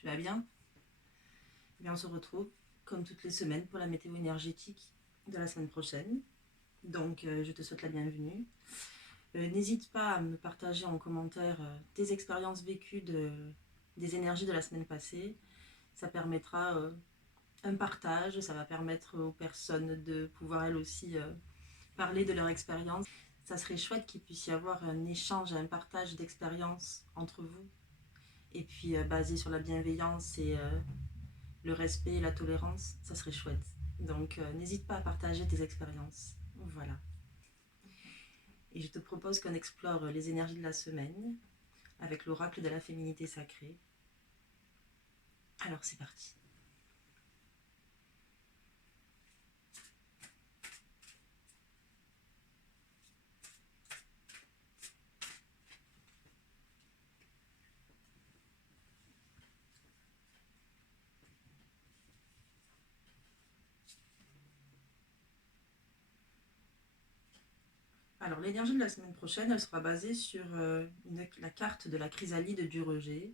Tu vas bien? Eh bien, on se retrouve comme toutes les semaines pour la météo énergétique de la semaine prochaine. Donc, je te souhaite la bienvenue. N'hésite pas à me partager en commentaire tes expériences vécues des énergies de la semaine passée. Ça permettra un partage, ça va permettre aux personnes de pouvoir elles aussi parler de leur expérience. Ça serait chouette qu'il puisse y avoir un échange, un partage d'expériences entre vous. Et puis basé sur la bienveillance et le respect et la tolérance, ça serait chouette. Donc n'hésite pas à partager tes expériences. Voilà. Et je te propose qu'on explore les énergies de la semaine avec l'oracle de la féminité sacrée. Alors c'est parti. Alors l'énergie de la semaine prochaine, elle sera basée sur la carte de la chrysalide du rejet.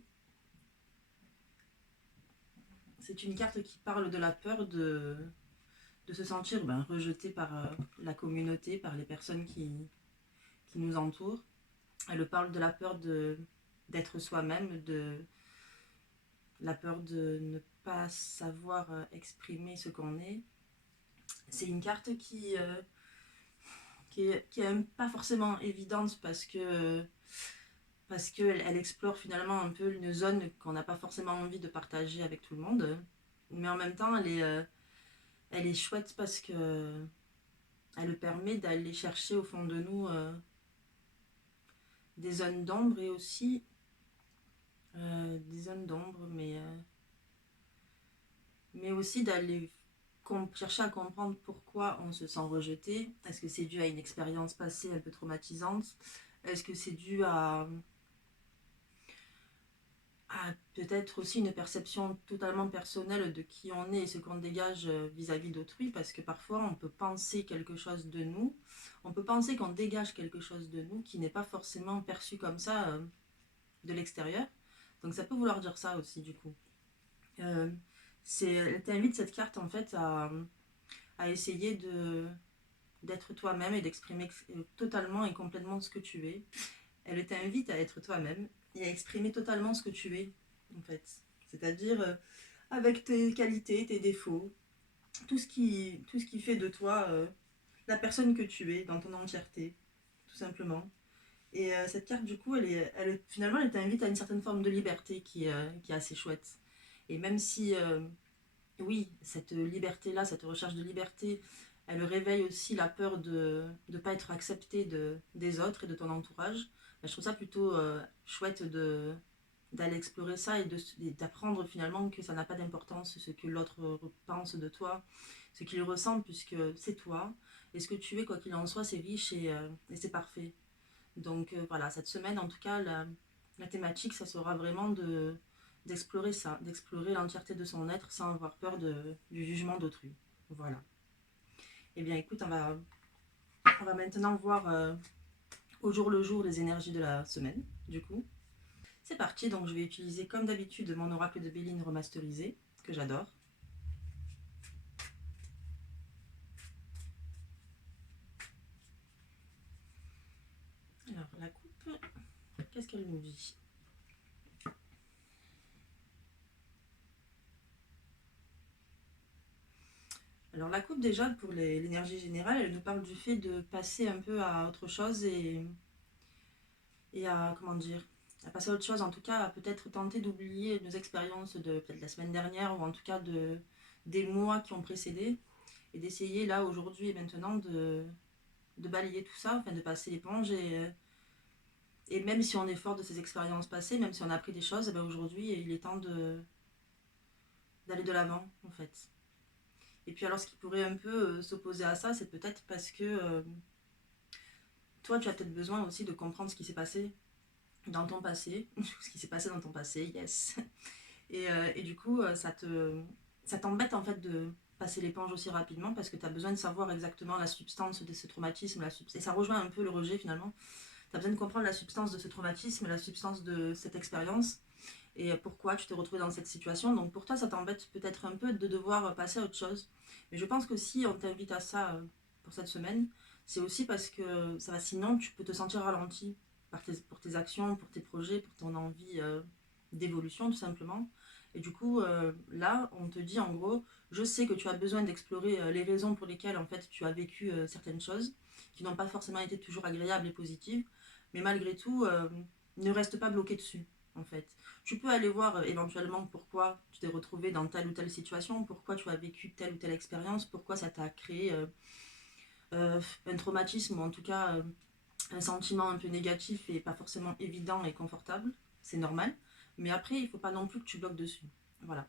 C'est une carte qui parle de la peur de se sentir rejeté par la communauté, par les personnes qui nous entourent. Elle parle de la peur d'être soi-même, de la peur de ne pas savoir exprimer ce qu'on est. C'est une carte qui est pas forcément évidente parce qu'elle explore finalement un peu une zone qu'on n'a pas forcément envie de partager avec tout le monde. Mais en même temps, elle est chouette parce que elle permet d'aller chercher au fond de nous des zones d'ombre et aussi des zones d'ombre, mais aussi d'aller chercher à comprendre pourquoi on se sent rejeté. Est-ce que c'est dû à une expérience passée un peu traumatisante? Est-ce que c'est dû à peut-être aussi une perception totalement personnelle de qui on est et ce qu'on dégage vis-à-vis d'autrui? Parce que parfois on peut penser quelque chose de nous, on peut penser qu'on dégage quelque chose de nous qui n'est pas forcément perçu comme ça de l'extérieur. Donc ça peut vouloir dire ça aussi du coup. Elle t'invite cette carte en fait à essayer d'être toi-même et d'exprimer totalement et complètement ce que tu es. Elle t'invite à être toi-même et à exprimer totalement ce que tu es en fait. C'est-à-dire avec tes qualités, tes défauts, tout ce qui fait de toi la personne que tu es dans ton entièreté, tout simplement. Et cette carte, du coup, finalement, elle t'invite à une certaine forme de liberté qui est assez chouette. Et même si oui, cette liberté-là, cette recherche de liberté, elle réveille aussi la peur de ne pas être accepté des autres et de ton entourage. Je trouve ça plutôt chouette d'aller explorer ça et d'apprendre finalement que ça n'a pas d'importance ce que l'autre pense de toi, ce qu'il ressent, puisque c'est toi. Et ce que tu es, quoi qu'il en soit, c'est riche et c'est parfait. Donc voilà, cette semaine, en tout cas, la thématique, ça sera vraiment d'explorer ça, d'explorer l'entièreté de son être sans avoir peur du jugement d'autrui. Voilà. Eh bien écoute, on va maintenant voir au jour le jour les énergies de la semaine, du coup. C'est parti, donc je vais utiliser comme d'habitude mon oracle de Béline remasterisé, que j'adore. Alors la coupe, qu'est-ce qu'elle nous dit? Alors la coupe déjà pour l'énergie générale, elle nous parle du fait de passer un peu à autre chose et à, comment dire, à passer à autre chose, en tout cas à peut-être tenter d'oublier nos expériences de peut-être la semaine dernière ou en tout cas des mois qui ont précédé et d'essayer là aujourd'hui et maintenant de balayer tout ça, enfin de passer l'éponge et même si on est fort de ces expériences passées, même si on a appris des choses, ben aujourd'hui il est temps d'aller de l'avant en fait. Et puis alors ce qui pourrait un peu s'opposer à ça, c'est peut-être parce que toi tu as peut-être besoin aussi de comprendre ce qui s'est passé dans ton passé, ce qui s'est passé dans ton passé, yes. Et du coup, ça t'embête en fait de passer l'éponge aussi rapidement parce que tu as besoin de savoir exactement la substance de ce traumatisme, et ça rejoint un peu le rejet finalement. Tu as besoin de comprendre la substance de ce traumatisme, la substance de cette expérience, et pourquoi tu t'es retrouvé dans cette situation. Donc pour toi, ça t'embête peut-être un peu de devoir passer à autre chose. Mais je pense que si on t'invite à ça pour cette semaine, c'est aussi parce que ça va, sinon tu peux te sentir ralenti pour tes actions, pour tes projets, pour ton envie d'évolution tout simplement. Et du coup, là, on te dit en gros, je sais que tu as besoin d'explorer les raisons pour lesquelles en fait tu as vécu certaines choses qui n'ont pas forcément été toujours agréables et positives, mais malgré tout, ne reste pas bloqué dessus en fait. Tu peux aller voir éventuellement pourquoi tu t'es retrouvé dans telle ou telle situation, pourquoi tu as vécu telle ou telle expérience, pourquoi ça t'a créé un traumatisme ou en tout cas un sentiment un peu négatif et pas forcément évident et confortable. C'est normal. Mais après, il ne faut pas non plus que tu bloques dessus. Voilà.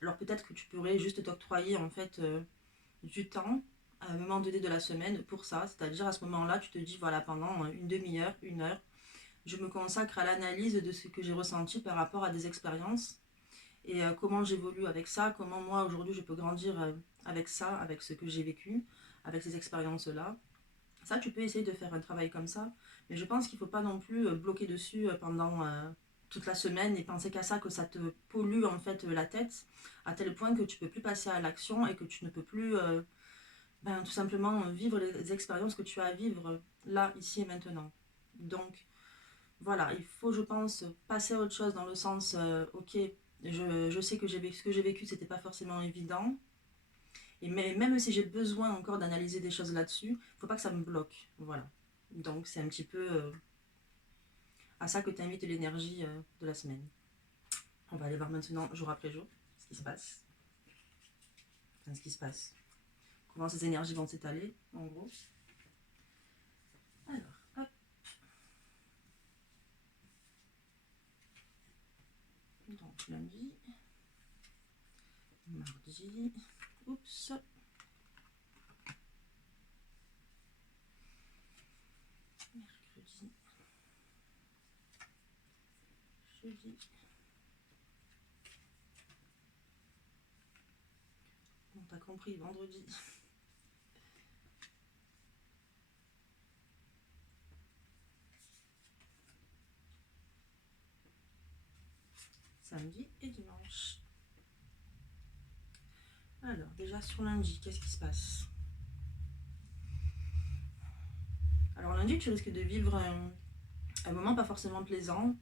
Alors peut-être que tu pourrais juste t'octroyer en fait du temps à un moment donné de la semaine pour ça. C'est-à-dire à ce moment-là, tu te dis voilà, pendant une demi-heure, une heure, je me consacre à l'analyse de ce que j'ai ressenti par rapport à des expériences et comment j'évolue avec ça, comment moi aujourd'hui je peux grandir avec ça, avec ce que j'ai vécu, avec ces expériences-là. Ça, tu peux essayer de faire un travail comme ça, mais je pense qu'il ne faut pas non plus bloquer dessus pendant toute la semaine et penser qu'à ça, que ça te pollue en fait la tête, à tel point que tu ne peux plus passer à l'action et que tu ne peux plus tout simplement vivre les expériences que tu as à vivre là, ici et maintenant. Donc, voilà, il faut, je pense, passer à autre chose dans le sens, ok, je sais que ce que j'ai vécu, c'était pas forcément évident. Et même si j'ai besoin encore d'analyser des choses là-dessus, il ne faut pas que ça me bloque. Voilà. Donc, c'est un petit peu à ça que t'invites l'énergie de la semaine. On va aller voir maintenant, jour après jour, ce qui se passe. Enfin, ce qui se passe. Comment ces énergies vont s'étaler, en gros. Alors, hop. Donc, lundi, mardi, oups, mercredi, jeudi. Bon, t'as compris, vendredi. Samedi et dimanche. Alors, déjà sur lundi, qu'est-ce qui se passe? Alors lundi, tu risques de vivre un moment pas forcément plaisant.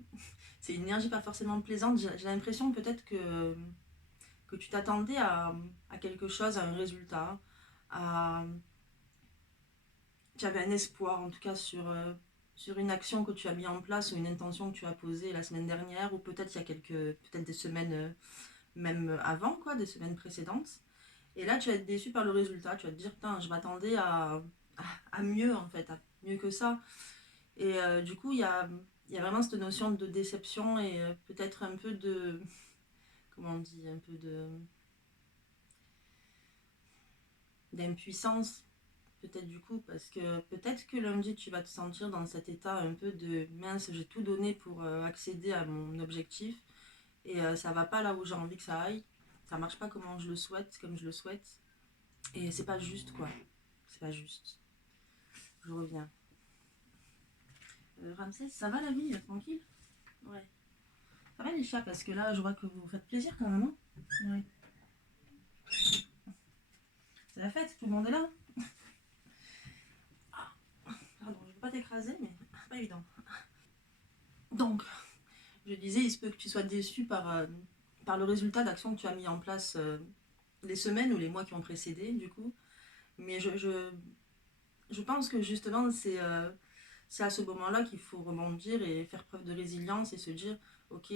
C'est une énergie pas forcément plaisante. J'ai l'impression peut-être que tu t'attendais à quelque chose, à un résultat, à... tu avais un espoir en tout cas sur une action que tu as mis en place ou une intention que tu as posée la semaine dernière ou peut-être il y a peut-être des semaines même avant, quoi, des semaines précédentes. Et là, tu vas être déçu par le résultat. Tu vas te dire, putain, je m'attendais à mieux en fait, à mieux que ça. Et du coup, il y a vraiment cette notion de déception et peut-être un peu de, comment on dit, un peu de d'impuissance, peut-être du coup, parce que peut-être que lundi, tu vas te sentir dans cet état un peu de mince, j'ai tout donné pour accéder à mon objectif et ça va pas là où j'ai envie que ça aille, ça marche pas comment je le souhaite, comme je le souhaite, et c'est pas juste quoi, c'est pas juste. Je reviens. Ramsès, ça va la vie, tranquille? Ouais. Ça va les chats, parce que là, je vois que vous vous faites plaisir quand même, hein. Ouais. C'est la fête, tout le monde est là. Ah, pardon, je ne veux pas t'écraser, mais pas évident. Donc, je disais, il se peut que tu sois déçu par le résultat d'action que tu as mis en place les semaines ou les mois qui ont précédé, du coup. Mais je pense que justement, c'est à ce moment-là qu'il faut rebondir et faire preuve de résilience et se dire, ok,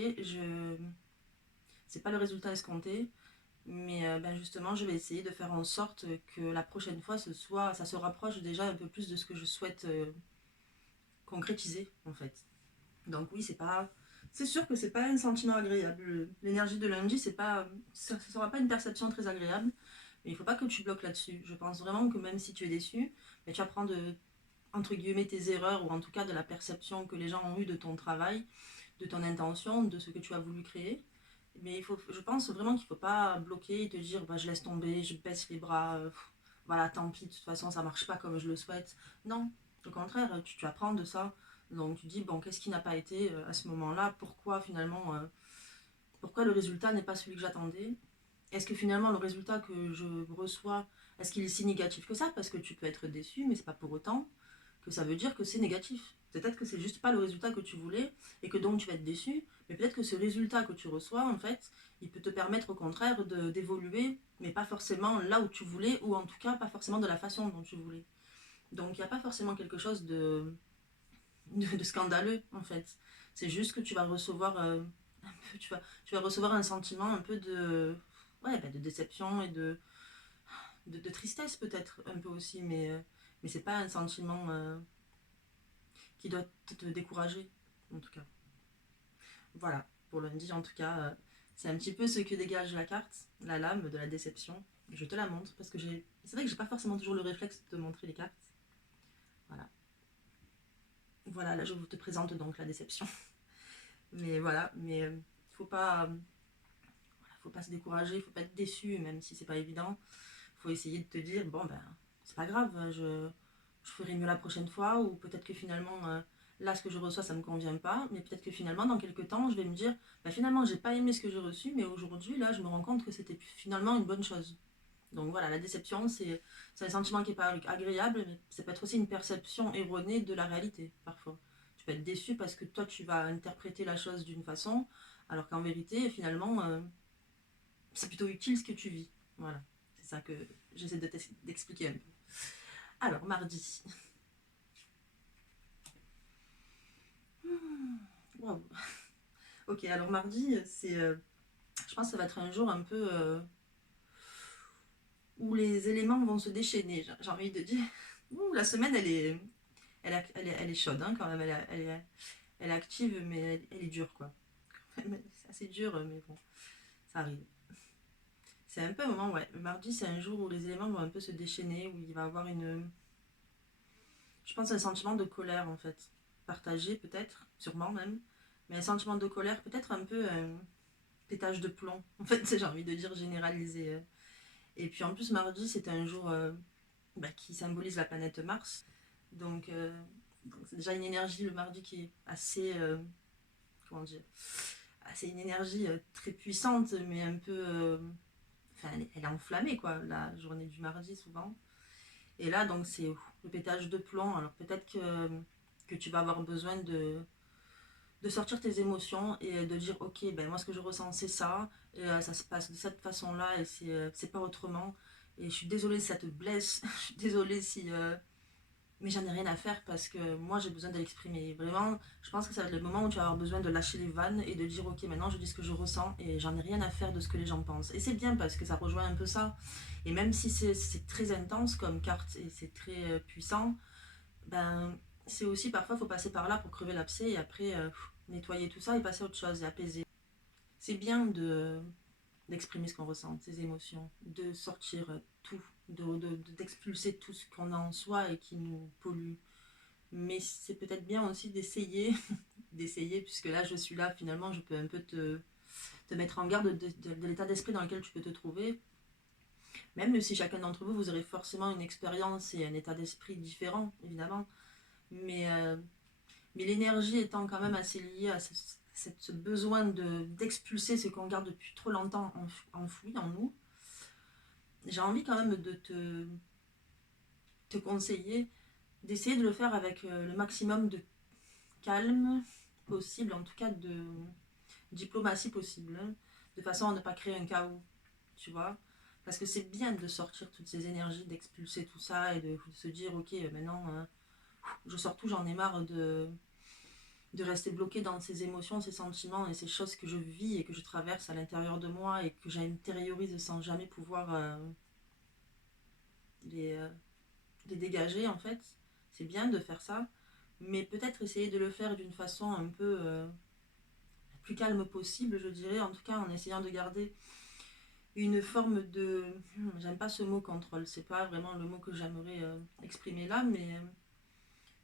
c'est pas le résultat escompté, mais justement, je vais essayer de faire en sorte que la prochaine fois, ça se rapproche déjà un peu plus de ce que je souhaite concrétiser, en fait. Donc oui, c'est sûr que c'est pas un sentiment agréable. L'énergie de lundi, ça sera pas une perception très agréable, mais il faut pas que tu bloques là-dessus. Je pense vraiment que même si tu es déçu, mais tu apprends de entre guillemets tes erreurs ou en tout cas de la perception que les gens ont eue de ton travail, de ton intention, de ce que tu as voulu créer. Mais je pense vraiment qu'il ne faut pas bloquer et te dire bah, je laisse tomber, je baisse les bras, voilà, tant pis, de toute façon ça ne marche pas comme je le souhaite. Non, au contraire, tu apprends de ça. Donc tu dis bon, qu'est-ce qui n'a pas été à ce moment-là? Pourquoi finalement pourquoi le résultat n'est pas celui que j'attendais? Est-ce que finalement le résultat que je reçois, est-ce qu'il est si négatif que ça? Parce que tu peux être déçu, mais c'est pas pour autant que ça veut dire que c'est négatif. Peut-être que c'est juste pas le résultat que tu voulais et que donc tu vas être déçu, mais peut-être que ce résultat que tu reçois, en fait, il peut te permettre au contraire d'évoluer, mais pas forcément là où tu voulais, ou en tout cas pas forcément de la façon dont tu voulais. Donc il n'y a pas forcément quelque chose de scandaleux, en fait. C'est juste que tu vas recevoir un peu, tu vas recevoir un sentiment un peu ouais, de déception et de tristesse peut-être un peu aussi, mais c'est pas un sentiment qui doit te décourager, en tout cas. Voilà, pour lundi, en tout cas, c'est un petit peu ce que dégage la carte, la lame de la déception. Je te la montre parce que c'est vrai que j'ai pas forcément toujours le réflexe de montrer les cartes. Voilà. Voilà, là je vous te présente donc la déception. Mais voilà, mais faut pas se décourager, faut pas être déçu, même si c'est pas évident. Faut essayer de te dire, bon ben, c'est pas grave, je ferai mieux la prochaine fois, ou peut-être que finalement, là, ce que je reçois, ça me convient pas, mais peut-être que finalement, dans quelques temps, je vais me dire, bah, finalement, j'ai pas aimé ce que j'ai reçu, mais aujourd'hui, là, je me rends compte que c'était finalement une bonne chose. Donc voilà, la déception, c'est un sentiment qui n'est pas agréable, mais ça peut être aussi une perception erronée de la réalité, parfois. Tu peux être déçu parce que toi, tu vas interpréter la chose d'une façon, alors qu'en vérité, finalement, c'est plutôt utile ce que tu vis. Voilà, c'est ça que j'essaie d'expliquer un peu. Alors, mardi. Waouh. Ok, alors mardi, je pense que ça va être un jour un peu où les éléments vont se déchaîner, j'ai envie de dire. Ouh, la semaine, elle est chaude hein, quand même, elle est active, mais elle est dure, quoi. C'est assez dur, mais bon, ça arrive. C'est un peu un moment, ouais. Le mardi, c'est un jour où les éléments vont un peu se déchaîner, où il va y avoir je pense, un sentiment de colère, en fait. Partagé, peut-être, sûrement même, mais un sentiment de colère, peut-être un peu pétage de plomb. En fait, j'ai envie de dire généralisé. Et puis en plus, mardi, c'est un jour qui symbolise la planète Mars. Donc c'est déjà une énergie, le mardi, qui est assez, comment dire, c'est une énergie très puissante, mais un peu, enfin, elle est enflammée, quoi, la journée du mardi, souvent. Et là, donc, c'est le pétage de plomb. Alors peut-être que tu vas avoir besoin de sortir tes émotions et de dire ok, ben moi ce que je ressens c'est ça, et ça se passe de cette façon là et c'est pas autrement, et je suis désolée si ça te blesse, je suis désolée si mais j'en ai rien à faire parce que moi j'ai besoin de l'exprimer vraiment. Je pense que ça va être le moment où tu vas avoir besoin de lâcher les vannes et de dire ok, maintenant je dis ce que je ressens et j'en ai rien à faire de ce que les gens pensent, et c'est bien parce que ça rejoint un peu ça. Et même si c'est très intense comme carte et c'est très puissant, ben c'est aussi parfois faut passer par là pour crever l'abcès et après nettoyer tout ça et passer à autre chose et apaiser. C'est bien d'exprimer ce qu'on ressent, ses émotions, de sortir tout, d'expulser tout ce qu'on a en soi et qui nous pollue. Mais c'est peut-être bien aussi d'essayer, d'essayer, puisque là je suis là, finalement je peux un peu te mettre en garde de l'état d'esprit dans lequel tu peux te trouver. Même si chacun d'entre vous, vous aurez forcément une expérience et un état d'esprit différent, évidemment. Mais mais l'énergie étant quand même assez liée à ce besoin d'expulser ce qu'on garde depuis trop longtemps enfoui en nous, j'ai envie quand même de te conseiller d'essayer de le faire avec le maximum de calme possible, en tout cas de diplomatie possible, hein, de façon à ne pas créer un chaos, tu vois. Parce que c'est bien de sortir toutes ces énergies, d'expulser tout ça et de se dire ok, maintenant je sors tout, j'en ai marre de rester bloqué dans ces émotions, ces sentiments et ces choses que je vis et que je traverse à l'intérieur de moi et que j'intériorise sans jamais pouvoir les, euh, les dégager en fait. C'est bien de faire ça, mais peut-être essayer de le faire d'une façon un peu plus calme possible, je dirais, en tout cas en essayant de garder une forme de... J'aime pas ce mot contrôle, c'est pas vraiment le mot que j'aimerais exprimer là, mais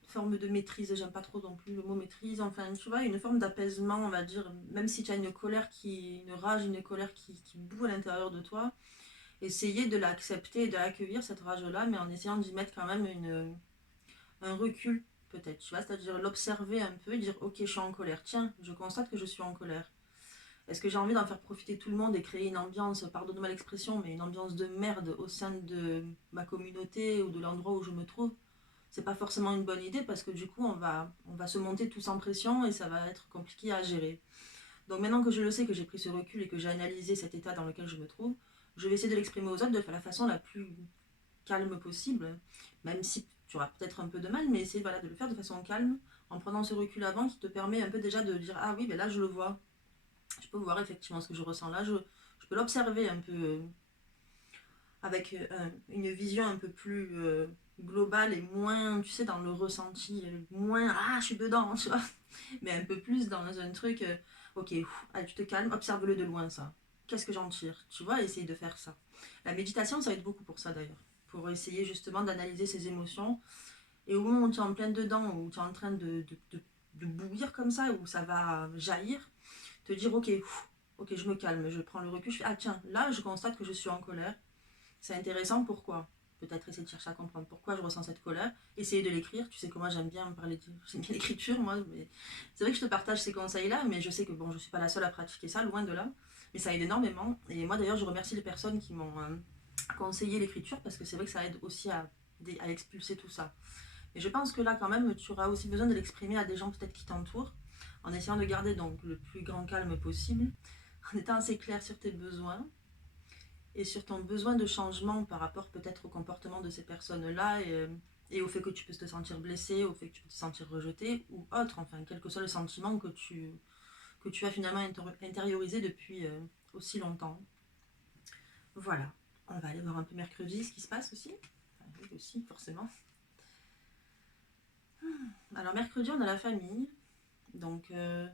forme de maîtrise, j'aime pas trop non plus le mot maîtrise, enfin tu vois, une forme d'apaisement, on va dire, même si tu as une colère une rage, une colère qui bout à l'intérieur de toi, essayer de l'accepter et de l'accueillir cette rage-là, mais en essayant d'y mettre quand même un recul, peut-être, tu vois, c'est-à-dire l'observer un peu, dire ok, je suis en colère, tiens, je constate que je suis en colère. Est-ce que j'ai envie d'en faire profiter tout le monde et créer une ambiance, pardonne-moi l'expression, mais une ambiance de merde au sein de ma communauté ou de l'endroit où je me trouve? C'est pas forcément une bonne idée parce que du coup on va se monter tous en pression et ça va être compliqué à gérer. Donc maintenant que je le sais, que j'ai pris ce recul et que j'ai analysé cet état dans lequel je me trouve, je vais essayer de l'exprimer aux autres de la façon la plus calme possible, même si tu auras peut-être un peu de mal, mais essayer voilà, de le faire de façon calme, en prenant ce recul avant qui te permet un peu déjà de dire ah oui, ben là je le vois, je peux voir effectivement ce que je ressens là, je peux l'observer un peu avec une vision un peu plus globale et moins, tu sais, dans le ressenti, moins ah je suis dedans, tu vois, mais un peu plus dans un truc, ok, allez, tu te calmes, observe-le de loin ça. Qu'est-ce que j'en tire? Tu vois, essaye de faire ça. La méditation, ça aide beaucoup pour ça d'ailleurs, pour essayer justement d'analyser ses émotions. Et au moment où tu es en pleine dedans, où tu es en train de bouillir comme ça, où ça va jaillir, te dire ok, ok, je me calme, je prends le recul, je fais ah tiens, là je constate que je suis en colère. C'est intéressant, pourquoi? Peut-être essayer de chercher à comprendre pourquoi je ressens cette colère, essayer de l'écrire. Tu sais que moi j'aime bien parler, j'aime bien l'écriture, moi. Mais c'est vrai que je te partage ces conseils-là, mais je sais que bon, je suis pas la seule à pratiquer ça, loin de là. Mais ça aide énormément. Et moi d'ailleurs, je remercie les personnes qui m'ont conseillé l'écriture parce que c'est vrai que ça aide aussi à expulser tout ça. Et je pense que là, quand même, tu auras aussi besoin de l'exprimer à des gens peut-être qui t'entourent, en essayant de garder donc le plus grand calme possible, en étant assez clair sur tes besoins et sur ton besoin de changement par rapport peut-être au comportement de ces personnes-là et au fait que tu peux te sentir blessé, au fait que tu peux te sentir rejeté ou autre, enfin, quel que soit le sentiment que tu as finalement intériorisé depuis aussi longtemps. Voilà, on va aller voir un peu mercredi ce qui se passe aussi. Enfin, oui, aussi, forcément. Alors, mercredi, on a la famille. Donc, je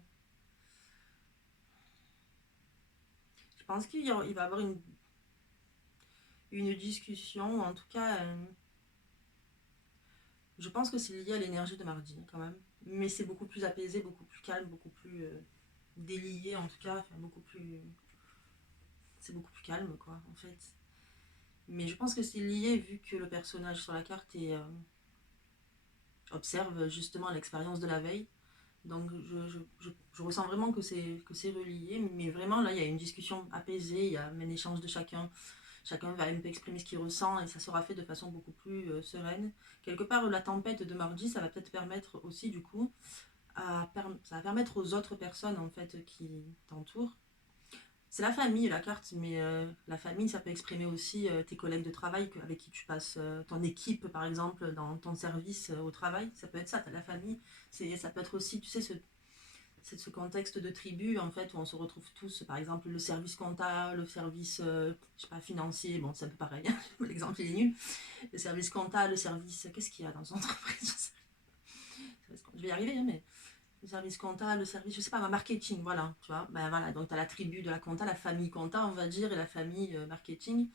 pense qu'il va y avoir une discussion, en tout cas, je pense que c'est lié à l'énergie de mardi quand même. Mais c'est beaucoup plus apaisé, beaucoup plus calme, beaucoup plus délié en tout cas, enfin, beaucoup plus... C'est beaucoup plus calme quoi en fait. Mais je pense que c'est lié vu que le personnage sur la carte observe justement l'expérience de la veille. Donc je ressens vraiment que c'est relié, mais vraiment là il y a une discussion apaisée, il y a un échange de chacun. Chacun va un peu exprimer ce qu'il ressent et ça sera fait de façon beaucoup plus sereine. Quelque part, la tempête de mardi, ça va peut-être permettre aussi du coup, ça va permettre aux autres personnes en fait qui t'entourent. C'est la famille, la carte, mais la famille, ça peut exprimer aussi tes collègues de travail avec qui tu passes, ton équipe par exemple, dans ton service au travail. Ça peut être ça, la famille. Ça peut être aussi, tu sais, c'est ce contexte de tribu en fait où on se retrouve tous, par exemple le service comptable, le service je sais pas, financier, bon c'est un peu pareil, l'exemple il est nul, le service comptable, le service, qu'est-ce qu'il y a dans une entreprise, je vais y arriver hein, mais le service comptable, le service, je sais pas, marketing, voilà, tu vois, ben voilà, donc tu as la tribu de la compta, la famille compta on va dire, et la famille marketing,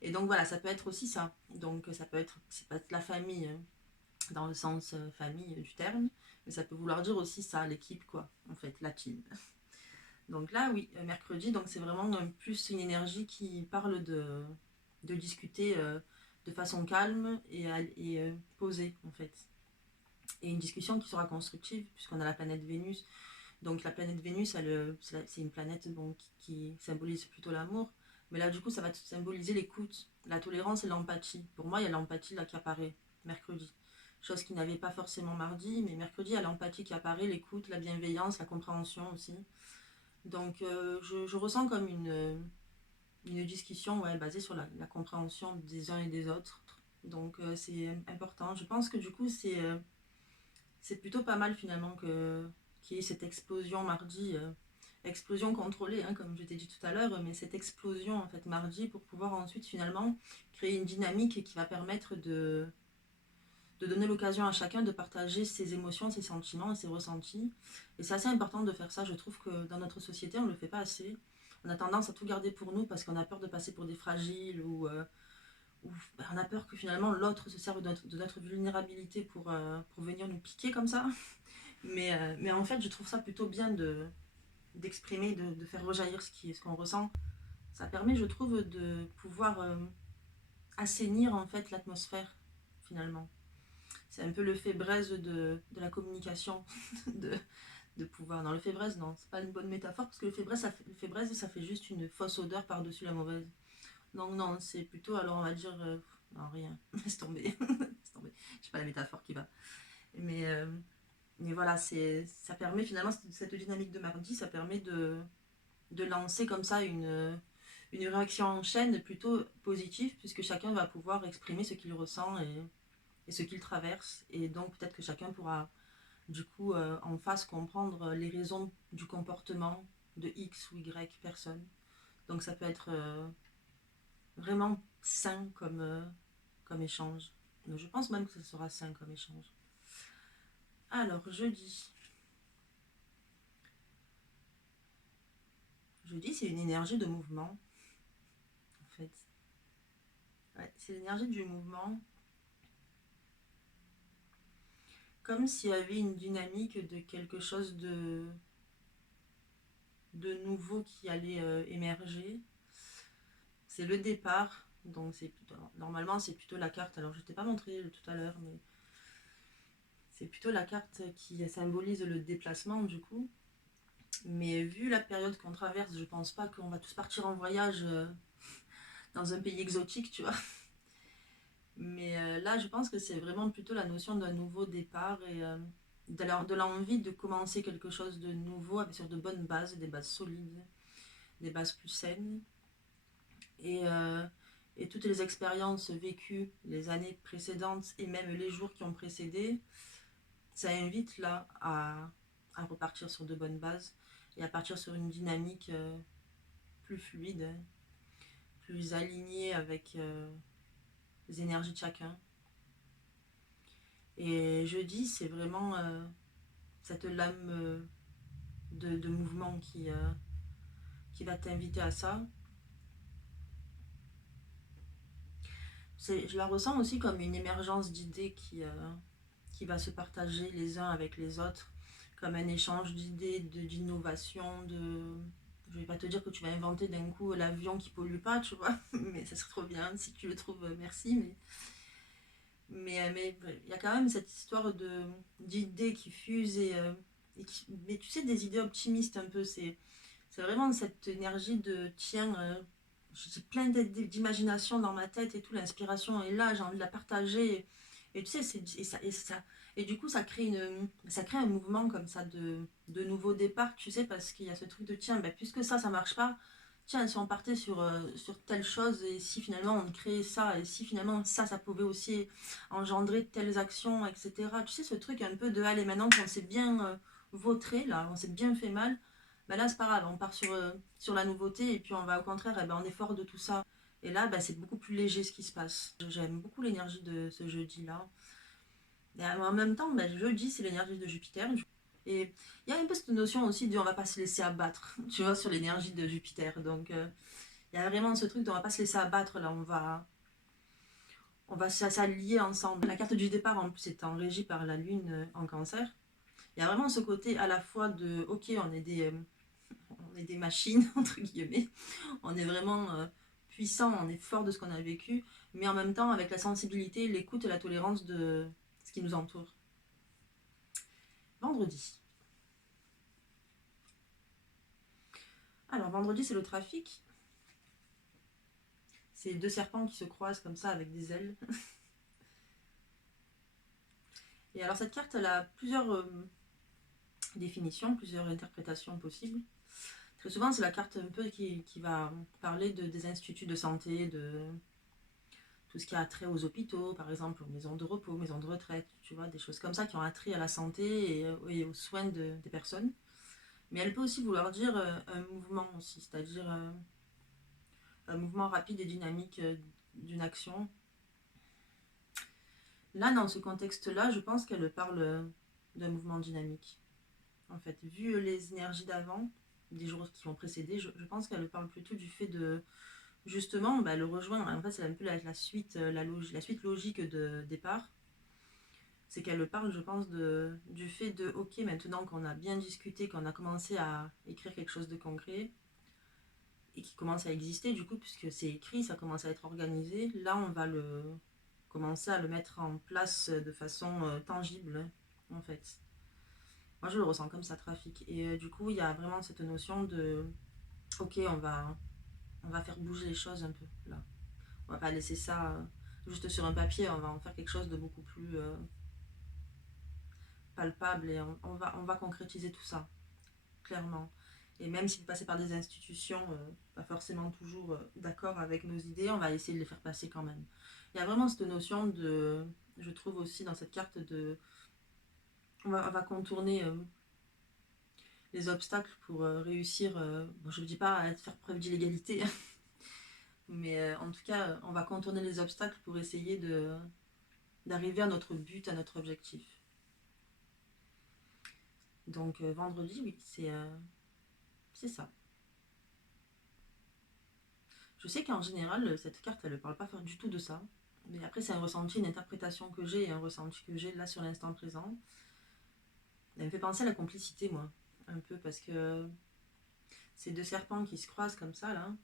et donc voilà, ça peut être aussi ça, donc ça peut être la famille dans le sens famille du terme, mais ça peut vouloir dire aussi ça, l'équipe quoi, en fait, la team. Donc là, oui, mercredi, donc c'est vraiment plus une énergie qui parle de discuter de façon calme et posée, en fait. Et une discussion qui sera constructive, puisqu'on a la planète Vénus. Donc la planète Vénus, c'est une planète bon, qui symbolise plutôt l'amour. Mais là, du coup, ça va symboliser l'écoute, la tolérance et l'empathie. Pour moi, il y a l'empathie là qui apparaît mercredi. Chose qui n'avait pas forcément mardi, mais mercredi, il y a l'empathie qui apparaît, l'écoute, la bienveillance, la compréhension aussi. Donc je ressens comme une discussion ouais, basée sur la compréhension des uns et des autres. Donc c'est important. Je pense que du coup c'est plutôt pas mal finalement qu'il y ait cette explosion mardi. Explosion contrôlée, hein, comme je t'ai dit tout à l'heure, mais cette explosion en fait mardi pour pouvoir ensuite finalement créer une dynamique qui va permettre de donner l'occasion à chacun de partager ses émotions, ses sentiments et ses ressentis. Et c'est assez important de faire ça. Je trouve que dans notre société, on ne le fait pas assez. On a tendance à tout garder pour nous parce qu'on a peur de passer pour des fragiles ou on a peur que finalement l'autre se serve de notre vulnérabilité pour venir nous piquer comme ça. Mais en fait, je trouve ça plutôt bien d'exprimer, de faire rejaillir ce qu'on ressent. Ça permet, je trouve, de pouvoir assainir en fait l'atmosphère finalement. C'est un peu le fait braise de la communication, de, de pouvoir. Non, le fébraise, non, c'est pas une bonne métaphore, parce que le fébraise, ça fait juste une fausse odeur par-dessus la mauvaise. Donc non, c'est plutôt, alors on va dire, non, rien, laisse tomber, laisse tomber. Je sais pas la métaphore qui va. Mais, euh, mais voilà, ça permet finalement, cette dynamique de mardi, ça permet de lancer comme ça une réaction en chaîne plutôt positive, puisque chacun va pouvoir exprimer ce qu'il ressent et ce qu'il traverse. Et donc peut-être que chacun pourra du coup en face comprendre les raisons du comportement de X ou Y personne. Donc ça peut être vraiment sain comme échange. Donc, je pense même que ce sera sain comme échange. Alors, jeudi. Jeudi, c'est une énergie de mouvement, en fait. Ouais, c'est l'énergie du mouvement. Comme s'il y avait une dynamique de quelque chose de nouveau qui allait émerger. C'est le départ. Donc, normalement, c'est plutôt la carte. Alors, je ne t'ai pas montré tout à l'heure, mais c'est plutôt la carte qui symbolise le déplacement, du coup. Mais vu la période qu'on traverse, je pense pas qu'on va tous partir en voyage dans un pays exotique, tu vois. Mais là, je pense que c'est vraiment plutôt la notion d'un nouveau départ et de l'envie de commencer quelque chose de nouveau sur de bonnes bases, des bases solides, des bases plus saines. Et, euh, et toutes les expériences vécues les années précédentes et même les jours qui ont précédé, ça invite là à repartir sur de bonnes bases et à partir sur une dynamique plus fluide, plus alignée avec les énergies de chacun. Et jeudi, c'est vraiment cette lame de mouvement qui va t'inviter à ça. Je la ressens aussi comme une émergence d'idées qui va se partager les uns avec les autres, comme un échange d'idées, d'innovation, de... Je vais pas te dire que tu vas inventer d'un coup l'avion qui pollue pas, tu vois, mais ça serait trop bien, si tu le trouves, merci, mais il y a quand même cette histoire d'idées qui fusent mais tu sais, des idées optimistes un peu, c'est vraiment cette énergie de tiens, j'ai plein d'imagination dans ma tête et tout, l'inspiration est là, j'ai envie de la partager. Et tu sais, et du coup, ça crée un mouvement comme ça de nouveau départ, tu sais, parce qu'il y a ce truc de tiens, ben, puisque ça marche pas, tiens, si on partait sur telle chose, et si finalement on créait ça, et si finalement ça pouvait aussi engendrer telles actions, etc. Tu sais, ce truc un peu de allez, maintenant qu'on s'est bien vautré, là, on s'est bien fait mal, ben là c'est pas grave, on part sur la nouveauté, et puis on va au contraire, eh ben, on est fort de tout ça. Et là, ben, c'est beaucoup plus léger ce qui se passe. J'aime beaucoup l'énergie de ce jeudi-là. Et en même temps, ben, jeudi, c'est l'énergie de Jupiter. Et il y a un peu cette notion aussi de on va pas se laisser abattre, tu vois, sur l'énergie de Jupiter. Donc, il y a vraiment ce truc de on va pas se laisser abattre, là, on va s'allier ensemble. La carte du départ, en plus, est en régie par la Lune en Cancer. Il y a vraiment ce côté à la fois de, ok, on est des machines, entre guillemets, on est vraiment puissant, on est fort de ce qu'on a vécu, mais en même temps avec la sensibilité, l'écoute et la tolérance de ce qui nous entoure. Vendredi. Alors, vendredi, c'est le trafic. C'est deux serpents qui se croisent comme ça avec des ailes. Et alors, cette carte, elle a plusieurs définitions, plusieurs interprétations possibles. Très souvent, c'est la carte un peu qui va parler des instituts de santé, de tout ce qui a trait aux hôpitaux, par exemple, aux maisons de repos, maisons de retraite, tu vois, des choses comme ça qui ont attrait à la santé et aux soins des personnes. Mais elle peut aussi vouloir dire un mouvement aussi, c'est-à-dire un mouvement rapide et dynamique d'une action. Là, dans ce contexte-là, je pense qu'elle parle d'un mouvement dynamique. En fait, vu les énergies d'avant, des jours qui ont précédé, je pense qu'elle parle plutôt du fait de justement le rejoindre. En fait, c'est un peu la suite, la suite logique de départ. C'est qu'elle parle, je pense, du fait de ok, maintenant qu'on a bien discuté, qu'on a commencé à écrire quelque chose de concret et qui commence à exister, du coup, puisque c'est écrit, ça commence à être organisé, là, on va commencer à le mettre en place de façon tangible, en fait. Moi, je le ressens comme ça, trafic. Et du coup, il y a vraiment cette notion de, ok, on va faire bouger les choses un peu, là. On va pas laisser ça juste sur un papier, on va en faire quelque chose de beaucoup plus palpable et on va concrétiser tout ça, clairement. Et même si vous passez par des institutions pas forcément toujours d'accord avec nos idées, on va essayer de les faire passer quand même. Il y a vraiment cette notion de, je trouve aussi dans cette carte de, on va contourner les obstacles pour réussir, bon, je ne dis pas à faire preuve d'illégalité, mais en tout cas, on va contourner les obstacles pour essayer d'arriver à notre but, à notre objectif. Donc vendredi, oui, c'est ça. Je sais qu'en général, cette carte, elle ne parle pas du tout de ça. Mais après, c'est un ressenti, une interprétation que j'ai et un ressenti que j'ai là sur l'instant présent. Elle me fait penser à la complicité, moi, un peu, parce que ces deux serpents qui se croisent comme ça, là,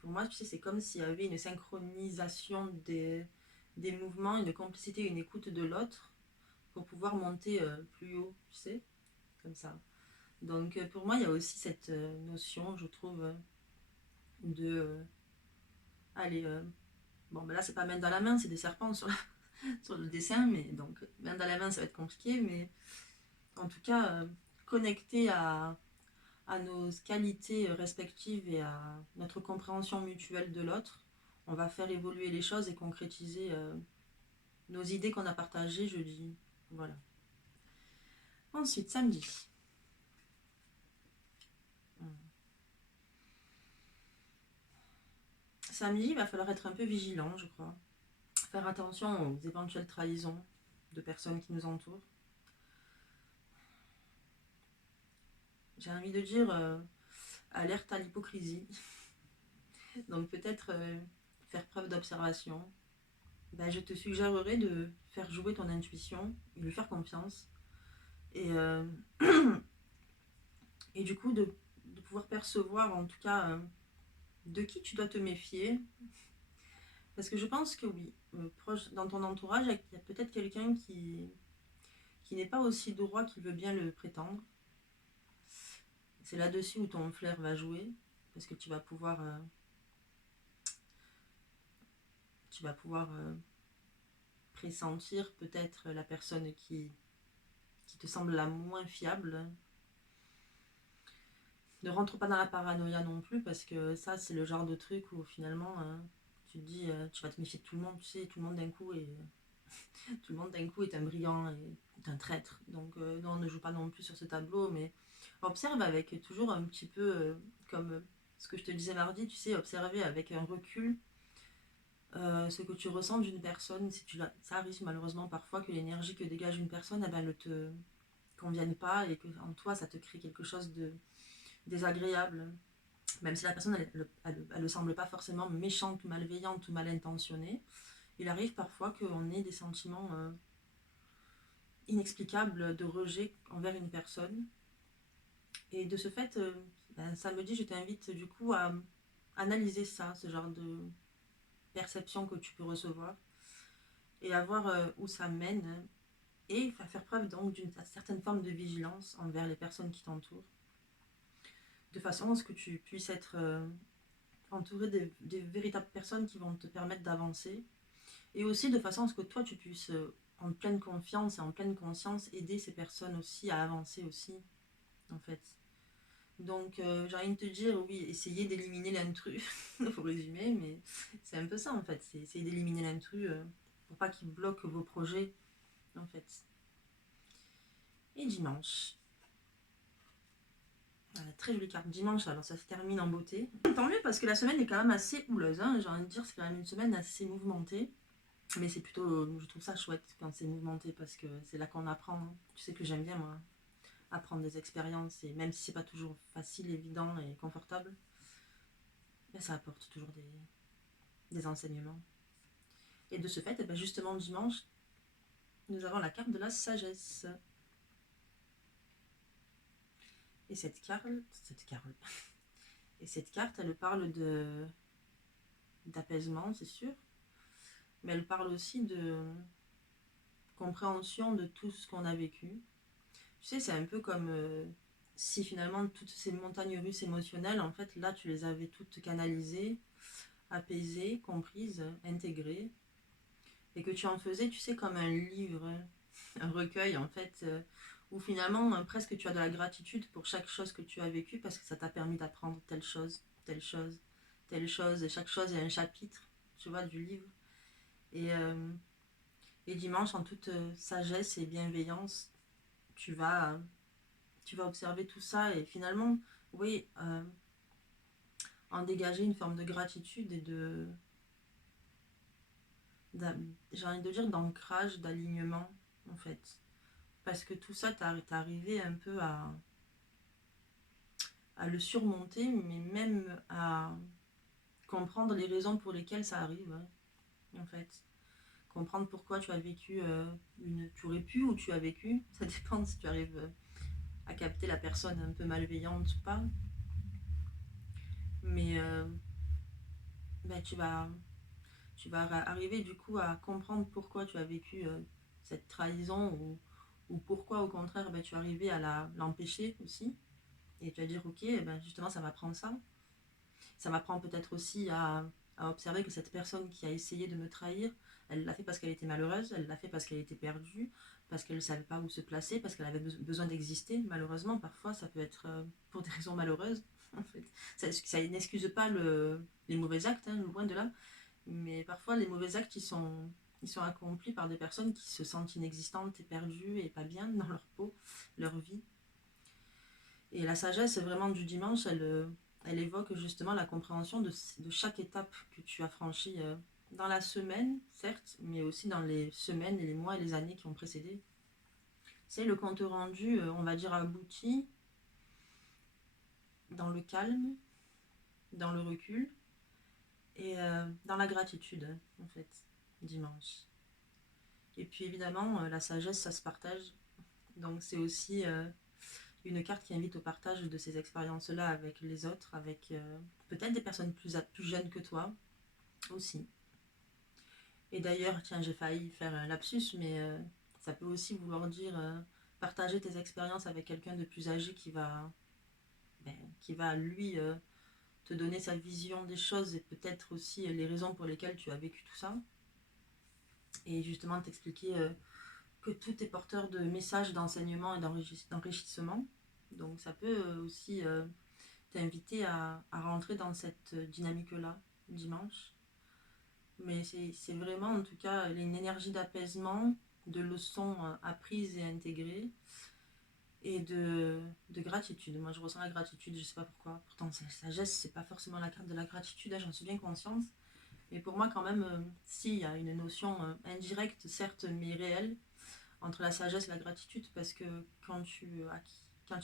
pour moi, tu sais, c'est comme s'il y avait une synchronisation des mouvements, une complicité, une écoute de l'autre pour pouvoir monter plus haut, tu sais, comme ça. Donc pour moi, il y a aussi cette notion, je trouve, de... allez, bon, ben là, c'est pas main dans la main, c'est des serpents sur, sur le dessin, mais donc main dans la main, ça va être compliqué, mais en tout cas, connecté à nos qualités respectives et à notre compréhension mutuelle de l'autre, on va faire évoluer les choses et concrétiser nos idées qu'on a partagées jeudi. Voilà. Ensuite, samedi. Samedi, il va falloir être un peu vigilant, je crois. Faire attention aux éventuelles trahisons de personnes qui nous entourent. J'ai envie de dire alerte à l'hypocrisie. Donc peut-être faire preuve d'observation. Ben, je te suggérerais de faire jouer ton intuition, de lui faire confiance. Et, et du coup, de pouvoir percevoir en tout cas de qui tu dois te méfier. Parce que je pense que oui, proche, dans ton entourage, il y a peut-être quelqu'un qui n'est pas aussi droit qu'il veut bien le prétendre. C'est là-dessus où ton flair va jouer, parce que tu vas pouvoir pressentir peut-être la personne qui te semble la moins fiable. Ne rentre pas dans la paranoïa non plus, parce que ça, c'est le genre de truc où finalement, tu te dis, tu vas te méfier de tout le monde, tu sais, tout le monde d'un coup tout le monde d'un coup est un brillant et est un traître. Donc non, on ne joue pas non plus sur ce tableau, mais observe avec toujours un petit peu comme ce que je te disais mardi, tu sais, observer avec un recul ce que tu ressens d'une personne. Si ça arrive malheureusement parfois que l'énergie que dégage une personne, eh ben, elle ne te convienne pas et que en toi, ça te crée quelque chose de désagréable. Même si la personne, elle ne semble pas forcément méchante ou malveillante ou mal intentionnée, il arrive parfois qu'on ait des sentiments inexplicables de rejet envers une personne. Et de ce fait, samedi, je t'invite du coup à analyser ça, ce genre de perception que tu peux recevoir, et à voir où ça mène, et à faire preuve donc d'une certaine forme de vigilance envers les personnes qui t'entourent, de façon à ce que tu puisses être entouré des véritables personnes qui vont te permettre d'avancer, et aussi de façon à ce que toi tu puisses, en pleine confiance et en pleine conscience, aider ces personnes aussi à avancer aussi, en fait. Donc j'ai envie de te dire, oui, essayez d'éliminer l'intrus, il faut résumer, mais c'est un peu ça en fait, c'est essayer d'éliminer l'intrus pour pas qu'il bloque vos projets, en fait. Et dimanche, voilà, très jolie carte dimanche, alors ça se termine en beauté. Tant mieux parce que la semaine est quand même assez houleuse, hein, j'ai envie de dire, c'est quand même une semaine assez mouvementée. Mais c'est plutôt, je trouve ça chouette quand c'est mouvementé parce que c'est là qu'on apprend. Hein. Tu sais que j'aime bien moi, apprendre des expériences et même si c'est pas toujours facile, évident et confortable, ben, ça apporte toujours des enseignements. Et de ce fait, eh ben justement dimanche, nous avons la carte de la sagesse. Et cette carte, elle parle d'apaisement, c'est sûr, mais elle parle aussi de compréhension de tout ce qu'on a vécu. Tu sais, c'est un peu comme si finalement toutes ces montagnes russes émotionnelles, en fait, là, tu les avais toutes canalisées, apaisées, comprises, intégrées, et que tu en faisais, tu sais, comme un livre, un recueil, en fait, où finalement, presque tu as de la gratitude pour chaque chose que tu as vécue, parce que ça t'a permis d'apprendre telle chose, telle chose, telle chose, et chaque chose est un chapitre, tu vois, du livre. Et, euh, et dimanche, en toute sagesse et bienveillance, tu vas, tu vas observer tout ça, et finalement, oui, en dégager une forme de gratitude et j'ai envie de dire d'ancrage, d'alignement, en fait. Parce que tout ça, t'es arrivé un peu à le surmonter, mais même à comprendre les raisons pour lesquelles ça arrive, en fait. Comprendre pourquoi tu as vécu tu aurais pu ou tu as vécu, ça dépend si tu arrives à capter la personne un peu malveillante ou pas. Mais ben, tu vas arriver du coup à comprendre pourquoi tu as vécu cette trahison ou pourquoi au contraire ben, tu es arrivé à l'empêcher aussi. Et tu vas dire ok, ben, justement ça m'apprend ça. Ça m'apprend peut-être aussi à observer que cette personne qui a essayé de me trahir, elle l'a fait parce qu'elle était malheureuse, elle l'a fait parce qu'elle était perdue, parce qu'elle ne savait pas où se placer, parce qu'elle avait besoin d'exister. Malheureusement, parfois, ça peut être pour des raisons malheureuses. En fait. Ça n'excuse pas les mauvais actes, hein, loin de là. Mais parfois, les mauvais actes, ils sont accomplis par des personnes qui se sentent inexistantes et perdues et pas bien dans leur peau, leur vie. Et la sagesse vraiment du dimanche, elle évoque justement la compréhension de chaque étape que tu as franchie dans la semaine, certes, mais aussi dans les semaines et les mois et les années qui ont précédé. C'est le compte rendu, on va dire, abouti, dans le calme, dans le recul et dans la gratitude, en fait, dimanche. Et puis évidemment, la sagesse, ça se partage. Donc c'est aussi une carte qui invite au partage de ces expériences-là avec les autres, avec peut-être des personnes plus jeunes que toi aussi. Et d'ailleurs, tiens, j'ai failli faire un lapsus, mais ça peut aussi vouloir dire partager tes expériences avec quelqu'un de plus âgé ben, qui va lui te donner sa vision des choses et peut-être aussi les raisons pour lesquelles tu as vécu tout ça. Et justement t'expliquer que tout est porteur de messages d'enseignement et d'enrichissement. Donc ça peut aussi t'inviter à rentrer dans cette dynamique-là dimanche. Mais c'est vraiment en tout cas une énergie d'apaisement, de leçons apprises et intégrées et de gratitude. Moi je ressens la gratitude, je sais pas pourquoi. Pourtant la sagesse, c'est pas forcément la carte de la gratitude, hein, j'en suis bien consciente. Mais pour moi quand même, si, il y a une notion indirecte, certes, mais réelle, entre la sagesse et la gratitude, parce que quand tu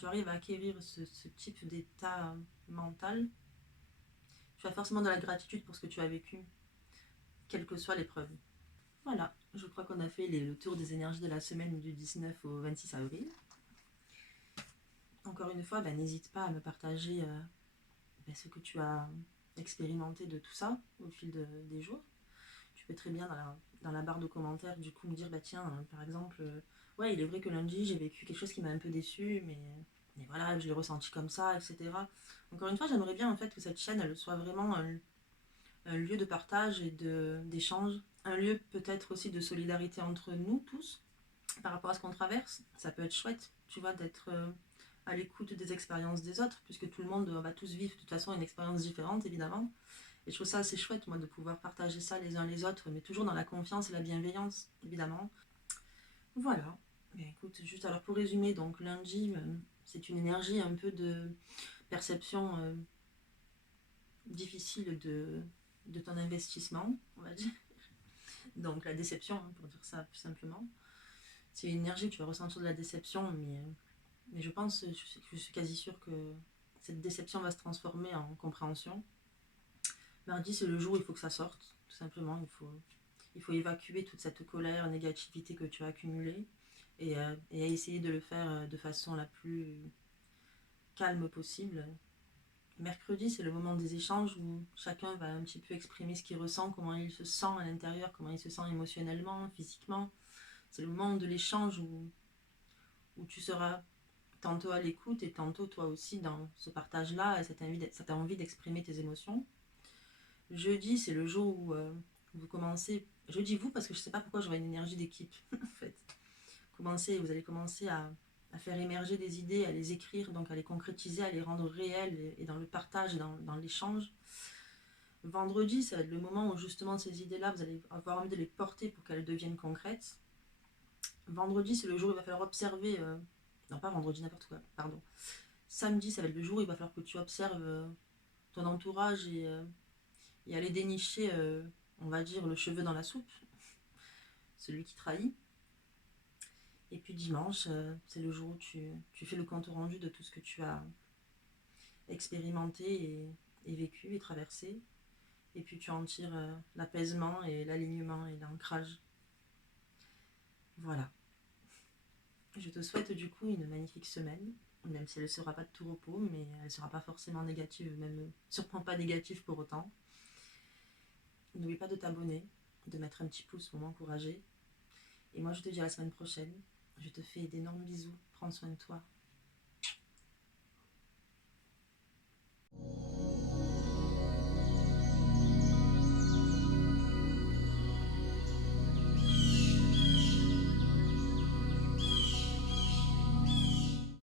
arrives à acquérir ce type d'état mental, tu as forcément de la gratitude pour ce que tu as vécu, quelle que soit l'épreuve. Voilà, je crois qu'on a fait le tour des énergies de la semaine du 19 au 26 avril. Encore une fois, ben, n'hésite pas à me partager ben, ce que tu as expérimenté de tout ça au fil des jours. Tu peux très bien dans la barre de commentaires du coup me dire bah tiens par exemple ouais il est vrai que lundi j'ai vécu quelque chose qui m'a un peu déçu mais voilà je l'ai ressenti comme ça etc. Encore une fois j'aimerais bien en fait que cette chaîne elle soit vraiment un lieu de partage et d'échange, un lieu peut-être aussi de solidarité entre nous tous par rapport à ce qu'on traverse. Ça peut être chouette tu vois d'être à l'écoute des expériences des autres puisque tout le monde va tous vivre de toute façon une expérience différente évidemment. Et je trouve ça assez chouette, moi, de pouvoir partager ça les uns les autres, mais toujours dans la confiance et la bienveillance, évidemment. Voilà. Mais écoute, juste alors pour résumer, donc lundi, c'est une énergie un peu de perception difficile de ton investissement, on va dire. Donc la déception, hein, pour dire ça plus simplement. C'est une énergie, tu vas ressentir de la déception, mais je pense, je suis quasi sûre que cette déception va se transformer en compréhension. Mardi, c'est le jour où il faut que ça sorte, tout simplement. Il faut évacuer toute cette colère, négativité que tu as accumulée et essayer de le faire de façon la plus calme possible. Mercredi, c'est le moment des échanges où chacun va un petit peu exprimer ce qu'il ressent, comment il se sent à l'intérieur, comment il se sent émotionnellement, physiquement. C'est le moment de l'échange où tu seras tantôt à l'écoute et tantôt toi aussi dans ce partage-là et cette envie d'exprimer tes émotions. Jeudi, c'est le jour où vous commencez, je dis vous parce que je ne sais pas pourquoi je vois une énergie d'équipe en fait. Vous allez commencer à faire émerger des idées, à les écrire, donc à les concrétiser, à les rendre réelles et dans le partage et dans l'échange. Vendredi, ça va être le moment où justement ces idées-là, vous allez avoir envie de les porter pour qu'elles deviennent concrètes. Vendredi, c'est le jour où il va falloir observer, non pas vendredi, n'importe quoi, pardon. Samedi, ça va être le jour où il va falloir que tu observes ton entourage et aller dénicher, on va dire, le cheveu dans la soupe, celui qui trahit. Et puis dimanche, c'est le jour où tu fais le compte rendu de tout ce que tu as expérimenté et vécu et traversé. Et puis tu en tires l'apaisement et l'alignement et l'ancrage. Voilà. Je te souhaite du coup une magnifique semaine, même si elle ne sera pas de tout repos, mais elle ne sera pas forcément négative, même sûrement pas négative pour autant. N'oublie pas de t'abonner, de mettre un petit pouce pour m'encourager. Et moi je te dis à la semaine prochaine. Je te fais d'énormes bisous. Prends soin de toi.